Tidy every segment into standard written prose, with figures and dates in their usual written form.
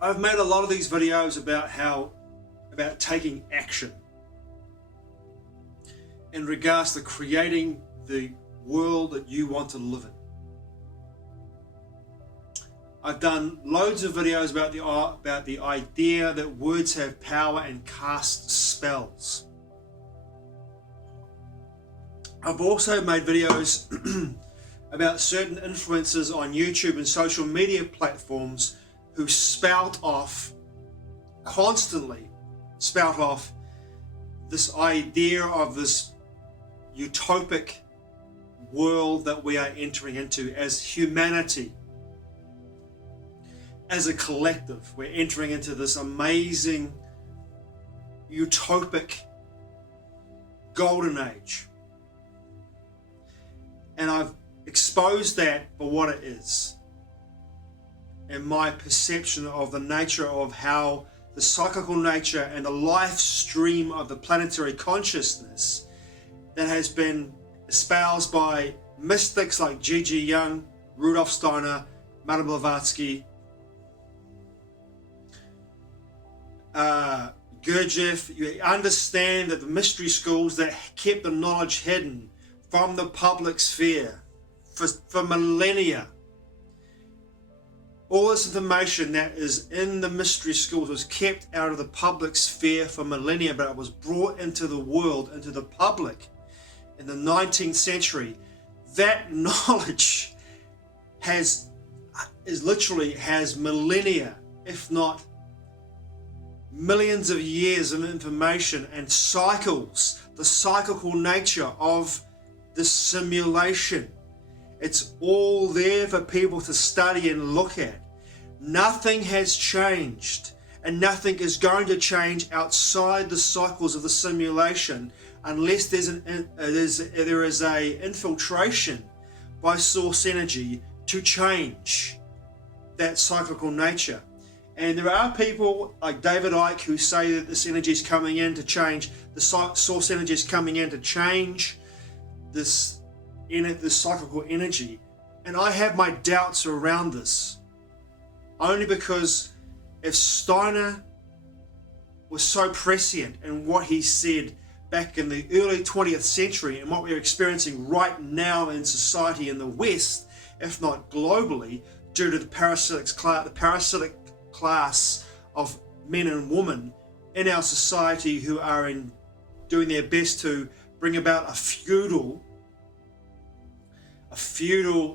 I've made a lot of these videos about taking action in regards to creating the world that you want to live in. I've done loads of videos about the idea that words have power and cast spells. I've also made videos about certain influencers on YouTube and social media platforms who constantly spout off this idea of this utopic world that we are entering into as humanity. As a collective, we're entering into this amazing utopic golden age. And I've exposed that for what it is, and my perception of the nature of how the cyclical nature and the life stream of the planetary consciousness that has been espoused by mystics like G.G. Young, Rudolf Steiner, Madame Blavatsky, Gurdjieff. You understand that the mystery schools that kept the knowledge hidden from the public sphere for millennia, all this information that is in the mystery schools was kept out of the public sphere for millennia, but it was brought into the world, into the public in the 19th century. That knowledge has millennia, if not millions of years of information and cycles, the cyclical nature of the simulation. It's all there for people to study and look at. Nothing has changed, and nothing is going to change outside the cycles of the simulation unless there is a infiltration by source energy to change that cyclical nature. And there are people like David Icke who say that this energy is coming in to change, the source energy is coming in to change this cyclical energy. And I have my doubts around this, only because if Steiner was so prescient in what he said back in the early 20th century and what we're experiencing right now in society in the West, if not globally, due to the parasitic class of men and women in our society who are doing their best to bring about a feudal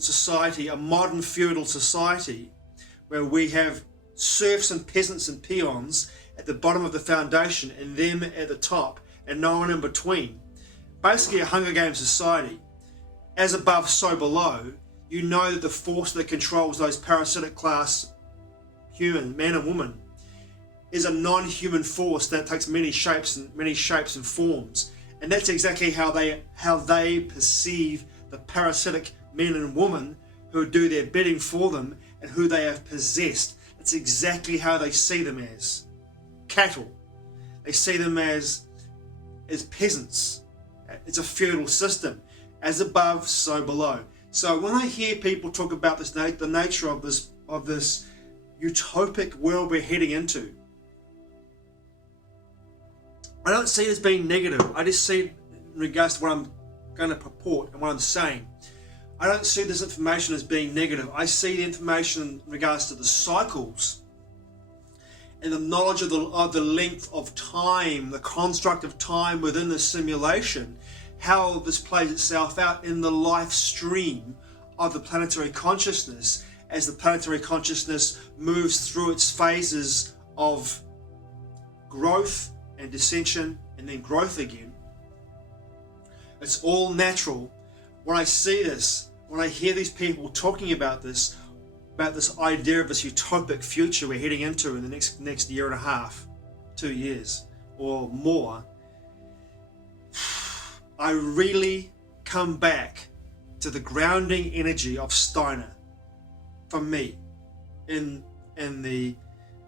society, a modern feudal society, where we have serfs and peasants and peons at the bottom of the foundation and them at the top and no one in between. Basically a Hunger Games society. As above, so below. You know that the force that controls those parasitic class human, man and woman, is a non-human force that takes many shapes and forms. And that's exactly how they perceive the parasitic men and women who do their bidding for them and who they have possessed. That's exactly how they see them, as cattle. They see them as peasants. It's a feudal system. As above, so below. So when I hear people talk about this, the nature of this utopic world we're heading into, I don't see it as being negative. I just see it in regards to what I'm going to purport and what I'm saying. I don't see this information as being negative. I see the information in regards to the cycles and the knowledge of the length of time, the construct of time within the simulation, how this plays itself out in the life stream of the planetary consciousness as the planetary consciousness moves through its phases of growth and dissension and then growth again. It's all natural. When I see this, when I hear these people talking about this idea of this utopic future we're heading into in the next year and a half, 2 years or more, I really come back to the grounding energy of Steiner for me in the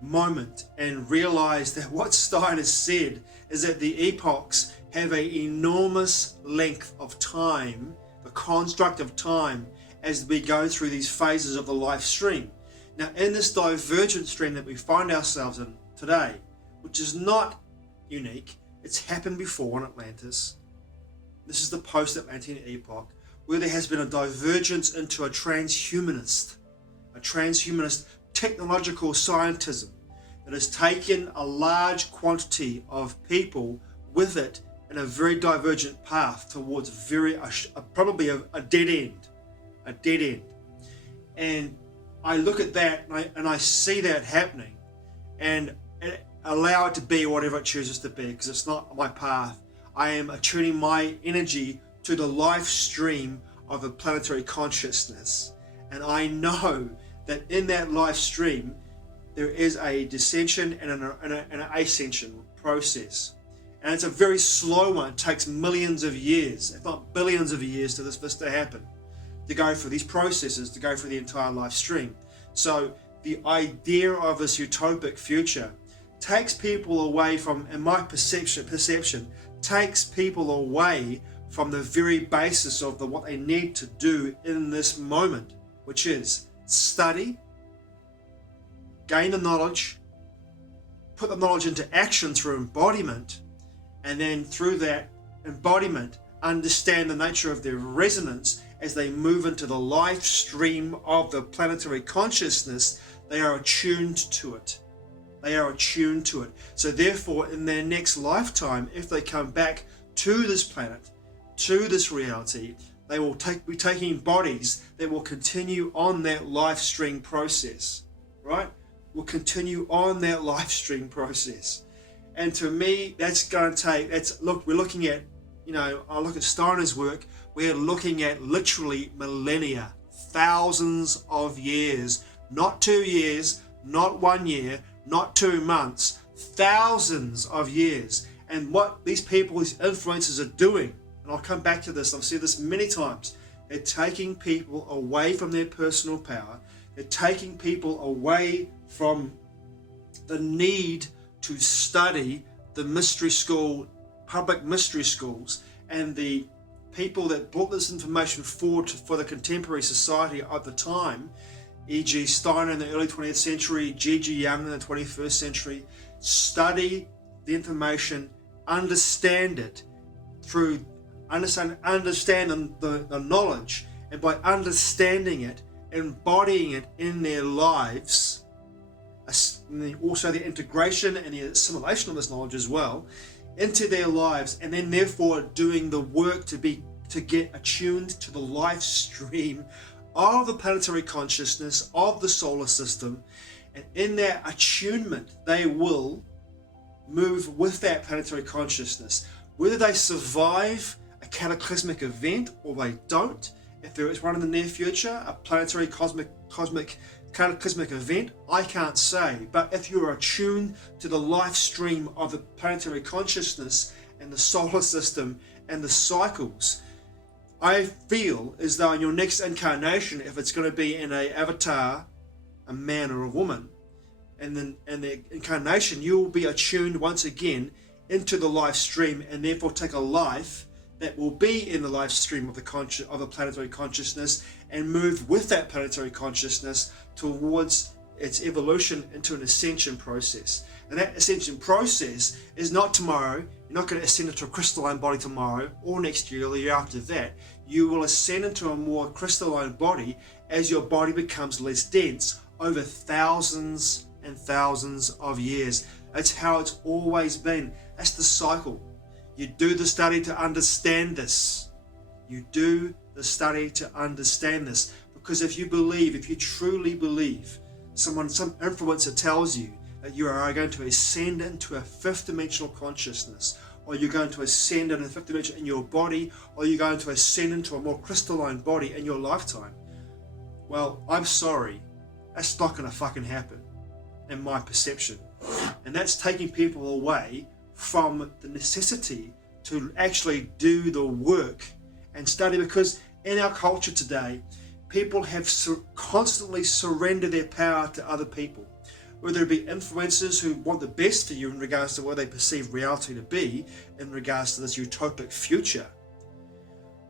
moment, and realize that what Steiner said is that the epochs have an enormous length of time, the construct of time, as we go through these phases of the life stream. Now, in this divergent stream that we find ourselves in today, which is not unique, it's happened before in Atlantis. This is the post-Atlantean epoch, where there has been a divergence into a transhumanist technological scientism that has taken a large quantity of people with it in a very divergent path towards probably a dead end. And I look at that and I see that happening, and allow it to be whatever it chooses to be, because it's not my path. I am attuning my energy to the life stream of a planetary consciousness, and I know that in that life stream there is a descension and an ascension process, and it's a very slow one. It takes millions of years, if not billions of years, for this to happen, to go through these processes, to go through the entire life stream. So the idea of this utopic future takes people away from, in my perception, takes people away from the very basis of what they need to do in this moment, which is study, gain the knowledge, put the knowledge into action through embodiment, and then through that embodiment understand the nature of their resonance as they move into the life stream of the planetary consciousness. They are attuned to it. So therefore, in their next lifetime, if they come back to this planet, to this reality, they will be taking bodies that will continue on that life stream process, right? Will continue on that life stream process. And to me, that's going to take, we're looking at, I look at Steiner's work, we're looking at literally millennia, thousands of years, not 2 years, not 1 year, not 2 months, thousands of years. And what these people, these influencers are doing, and I'll come back to this, I've said this many times, they're taking people away from their personal power. They're taking people away from the need to study the mystery school, public mystery schools, and the people that brought this information forward for the contemporary society at the time, e.g. Steiner in the early 20th century, G.G. Young in the 21st century. Study the information, understand it through understand the knowledge, and by understanding it, embodying it in their lives, also the integration and the assimilation of this knowledge as well into their lives, and then therefore doing the work to get attuned to the life stream of the planetary consciousness of the solar system. And in that attunement, they will move with that planetary consciousness. Whether they survive a cataclysmic event or they don't, if there is one in the near future, a planetary cosmic cataclysmic event, I can't say. But if you are attuned to the life stream of the planetary consciousness and the solar system and the cycles, I feel as though in your next incarnation, if it's going to be in an avatar, a man or a woman, and then in the incarnation, you will be attuned once again into the life stream, and therefore take a life that will be in the life stream of the planetary consciousness, and move with that planetary consciousness towards its evolution into an ascension process. And that ascension process is not tomorrow. You're not going to ascend into a crystalline body tomorrow or next year or the year after that. You will ascend into a more crystalline body as your body becomes less dense over thousands and thousands of years. That's how it's always been. That's the cycle. You do the study to understand this. You do the study to understand this. Because if you truly believe, some influencer tells you that you are going to ascend into a fifth dimensional consciousness, or you're going to ascend in a fifth dimension in your body, or you're going to ascend into a more crystalline body in your lifetime, well, I'm sorry, that's not going to fucking happen, in my perception. And that's taking people away from the necessity to actually do the work and study, because in our culture today, people have constantly surrendered their power to other people, whether it be influencers who want the best for you in regards to what they perceive reality to be in regards to this utopic future,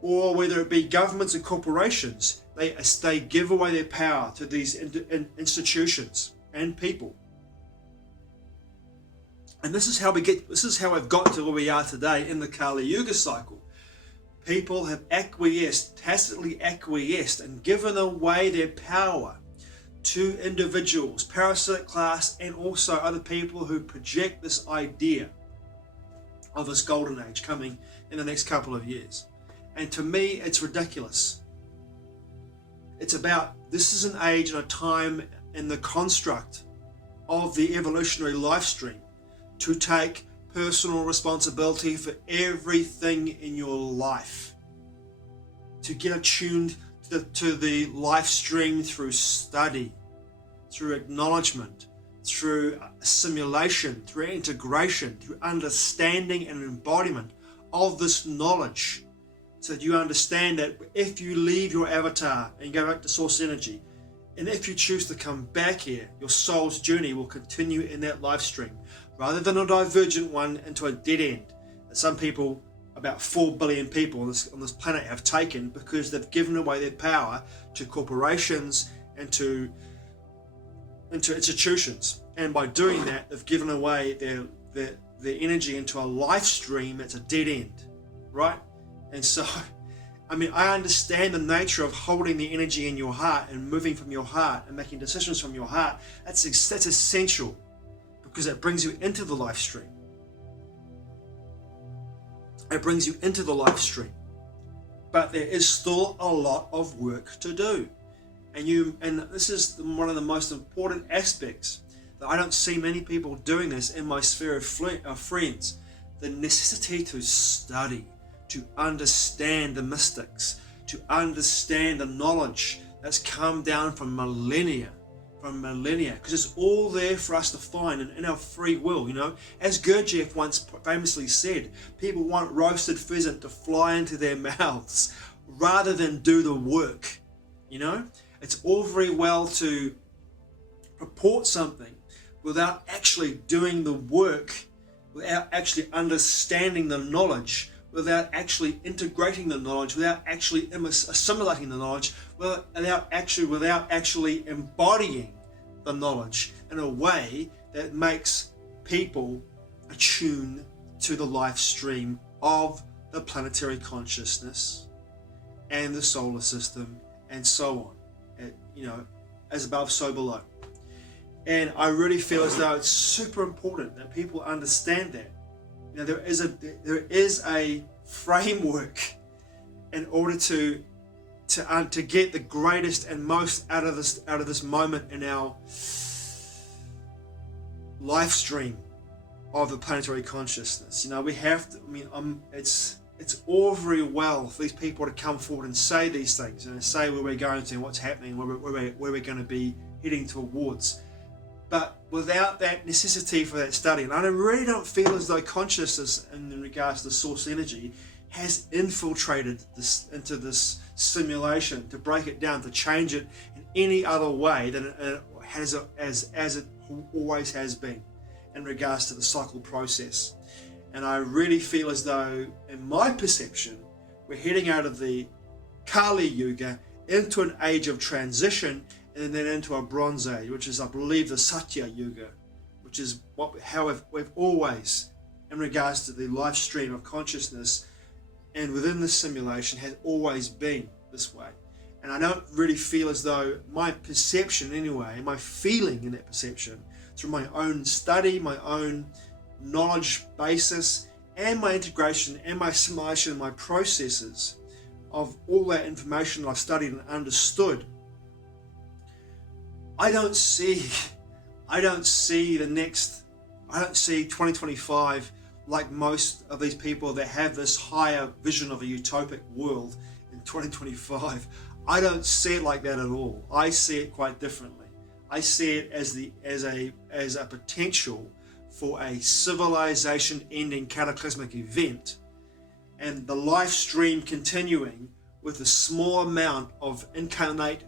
or whether it be governments and corporations, they give away their power to these institutions and people. And this is how we've got to where we are today in the Kali Yuga cycle. People have tacitly acquiesced and given away their power to individuals, parasitic class, and also other people who project this idea of this golden age coming in the next couple of years. And to me, it's ridiculous. It's about, this is an age and a time in the construct of the evolutionary life stream to take personal responsibility for everything in your life, to get attuned to the life stream through study, through acknowledgement, through assimilation, through integration, through understanding and embodiment of this knowledge, so that you understand that if you leave your avatar and go back to source energy, and if you choose to come back here, your soul's journey will continue in that life stream, rather than a divergent one into a dead end that some people, about 4 billion people on this planet, have taken because they've given away their power to corporations and to institutions. And by doing that, they've given away their energy into a life stream that's a dead end, right? And so, I mean, I understand the nature of holding the energy in your heart and moving from your heart and making decisions from your heart. That's essential, because it brings you into the life stream. It brings you into the life stream. But there is still a lot of work to do. And this is one of the most important aspects that I don't see many people doing this in my sphere of friends. The necessity to study, to understand the mystics, to understand the knowledge that's come down from millennia, because it's all there for us to find in our free will, you know. As Gurdjieff once famously said, people want roasted pheasant to fly into their mouths rather than do the work, you know. It's all very well to purport something without actually doing the work, without actually understanding the knowledge, without actually integrating the knowledge, without actually assimilating the knowledge, without actually embodying the knowledge in a way that makes people attune to the life stream of the planetary consciousness and the solar system and so on. You know, as above, so below. And I really feel as though it's super important that people understand that. You know, there is a framework in order to get the greatest and most out of this moment in our life stream of the planetary consciousness. You know, we have to. I mean, it's all very well for these people to come forward and say these things and say where we're going to, what's happening, where we're going to be heading towards. But without that necessity for that study, and I really don't feel as though consciousness in regards to source energy has infiltrated this into this simulation to break it down, to change it in any other way than it has as it always has been in regards to the cycle process. And I really feel as though, in my perception, we're heading out of the Kali Yuga into an age of transition, and then into a Bronze Age, which is, I believe, the Satya Yuga, which is how we've always, in regards to the life stream of consciousness and within the simulation, has always been this way. And I don't really feel as though my perception anyway, my feeling in that perception, through my own study, my own knowledge basis, and my integration and my assimilation and my processes of all that information I've studied and understood, I don't see 2025 like most of these people that have this higher vision of a utopic world in 2025. I don't see it like that at all. I see it quite differently. I see it as a potential for a civilization-ending cataclysmic event, and the life stream continuing with a small amount of incarnate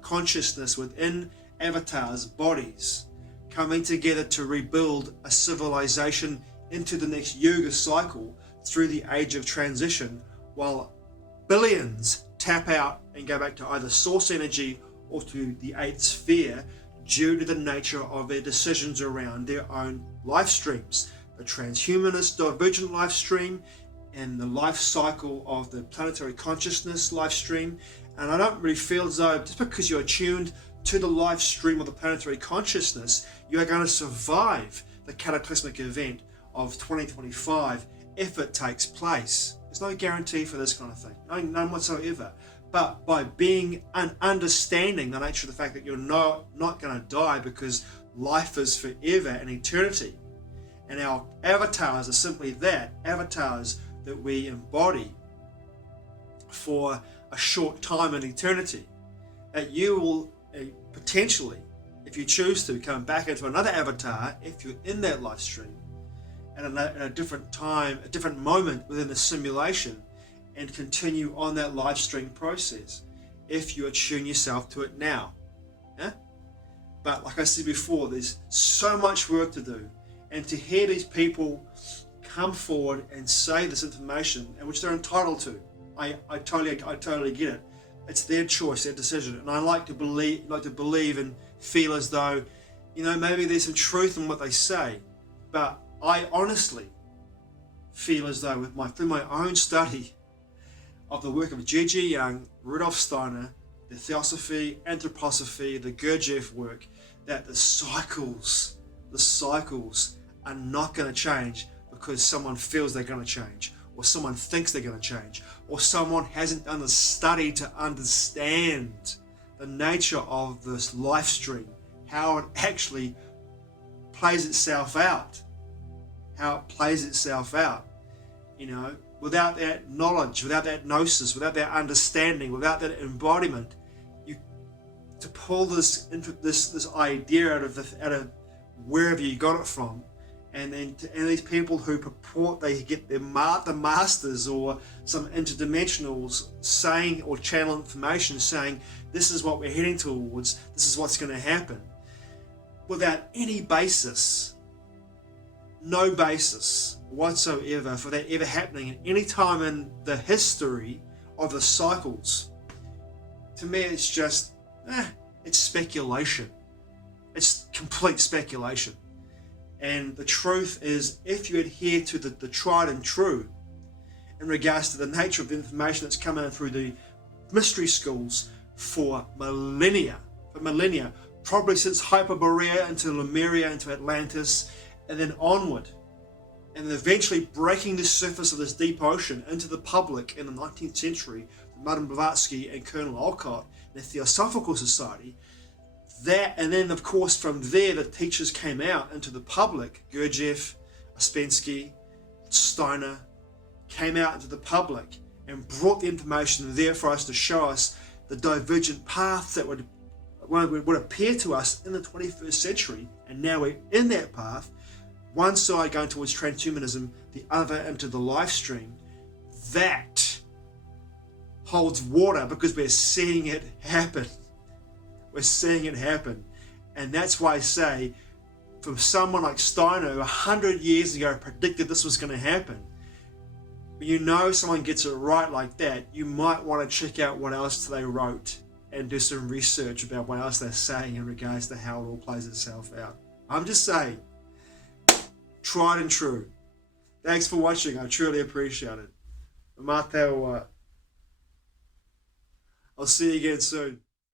consciousness within avatars' bodies coming together to rebuild a civilization into the next Yuga cycle through the age of transition, while billions tap out and go back to either source energy or to the 8th sphere due to the nature of their decisions around their own life streams. The transhumanist divergent life stream and the life cycle of the planetary consciousness life stream. And I don't really feel as though just because you're attuned to the life stream of the planetary consciousness, you are going to survive the cataclysmic event of 2025 if it takes place. There's no guarantee for this kind of thing, none whatsoever. But by being understanding the nature of the fact that you're not going to die because life is forever and eternity, and our avatars are simply that, avatars that we embody for a short time in eternity, that you will potentially, if you choose to, come back into another avatar if you're in that life stream at a different time, a different moment within the simulation, and continue on that live stream process if you attune yourself to it now. Yeah? But like I said before, there's so much work to do, and to hear these people come forward and say this information, and which they're entitled to, I totally get it. It's their choice, their decision, and I like to believe and feel as though, maybe there's some truth in what they say, but I honestly feel as though through my own study of the work of J.G. Young, Rudolf Steiner, the Theosophy, Anthroposophy, the Gurdjieff work, that the cycles are not going to change because someone feels they're going to change, or someone thinks they're going to change, or someone hasn't done the study to understand the nature of this life stream, how it actually plays itself out, without that knowledge, without that gnosis, without that understanding, without that embodiment, to pull this idea out of wherever you got it from, and these people who purport they get the masters or some interdimensionals saying, or channel information saying, this is what we're heading towards, this is what's going to happen, without any basis, no basis whatsoever for that ever happening at any time in the history of the cycles. To me, it's just, it's speculation. It's complete speculation. And the truth is, if you adhere to the tried and true in regards to the nature of the information that's come out through the mystery schools for millennia, probably since Hyperborea into Lemuria, into Atlantis, and then onward, and then eventually breaking the surface of this deep ocean into the public in the 19th century, Madame Blavatsky and Colonel Olcott, the Theosophical Society, and then of course from there the teachers came out into the public. Gurdjieff, Ouspensky, Steiner came out into the public and brought the information there for us to show us the divergent paths that would appear to us in the 21st century. And now we're in that path, one side going towards transhumanism, the other into the life stream. That holds water because we're seeing it happen. We're seeing it happen. And that's why I say, from someone like Steiner, who 100 years ago predicted this was going to happen, when someone gets it right like that, you might want to check out what else they wrote and do some research about what else they're saying in regards to how it all plays itself out. I'm just saying, tried and true. Thanks for watching. I truly appreciate it. I'll see you again soon.